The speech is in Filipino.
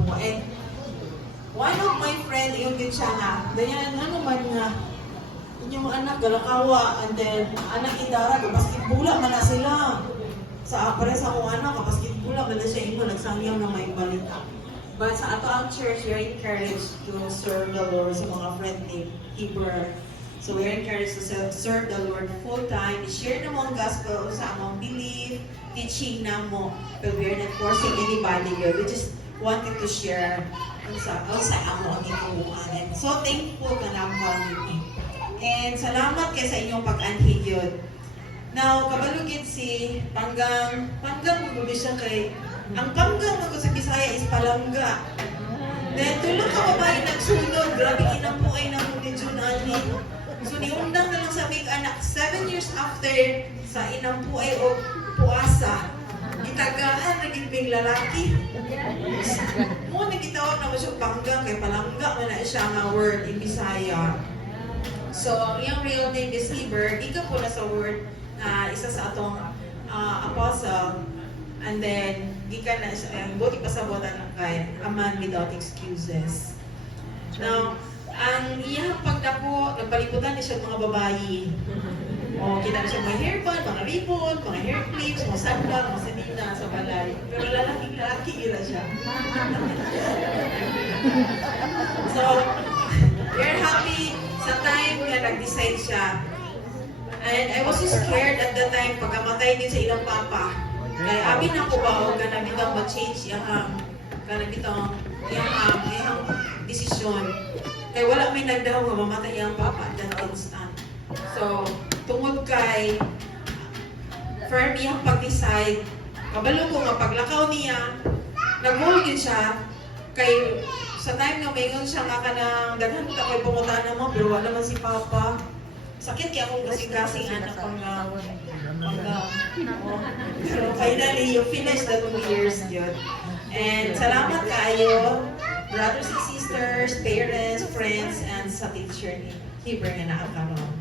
gwapo. And one of my friend, yung gid siya nga, ganyan, ano man nga, inyong anak, galakawa, and then, anak idara, kapaskitbula man na sila. Sa pare sa akong anak, kapaskitbula, man na siya imo, nagsangyaw na may balita. But sa ato ang church, we are encouraged to serve the Lord sa mga friendly keeper. So we are encouraged to serve the Lord full-time. I-share na mo ang gospel sa among belief, teaching na mo. But we are not forcing anybody here. We just wanted to share sa among ituuan. So thankful ka lang community. And salamat kay sa inyong pag-anhig yun. Now, kabalugin si Panggang mo siya kay ang Panggang mo sa Bisaya is palangga. Then, tulong ka babae nagsunod. Grabe kinampo ay nang ni June Ali. So, niundang na lang sa big anak. 7 years after sa inampu ay o puasa. Gitagaan, naging big lalaki. Mo, nagitawag na mo siya Panggang kay palangga mo na siya nga word in Bisaya. So, ang iyang real name is Heber. Ika po na sa word na isa sa atong apostle. And then, gikan na siya, buti pasabotan ng kay a man without excuses. Now, ang iyang pagdako, nagpalibutan niya siya mga babayi. O, kita na siya mga hairband, mga ribbon, mga hair clips, mga sandal, mga sanina sa balay. Pero lalaki ira siya. So, we're happy sa time na nag-decide siya. And I was so scared at that time pagkamatay din sa ilang papa. Kaya abi na ko ba o ganang bitang ma-change yung yung desisyon. Kaya wala may nagdaw nga mamatay yung papa at that instant. So, tungod kay firm yung pag-decide, kabalo ko nga paglakaw niya, nag-mulgin siya, kay sa time nga mayon siya nga kanang daghan ka ko'y pumunta naman, pero wala naman si papa. Sakit kaya akong kasing-kasing anak Pero finally, you finished the 2 years yun. And salamat kayo, brothers and sisters, parents, friends, and sa teacher ni Heber nga nakakaroon.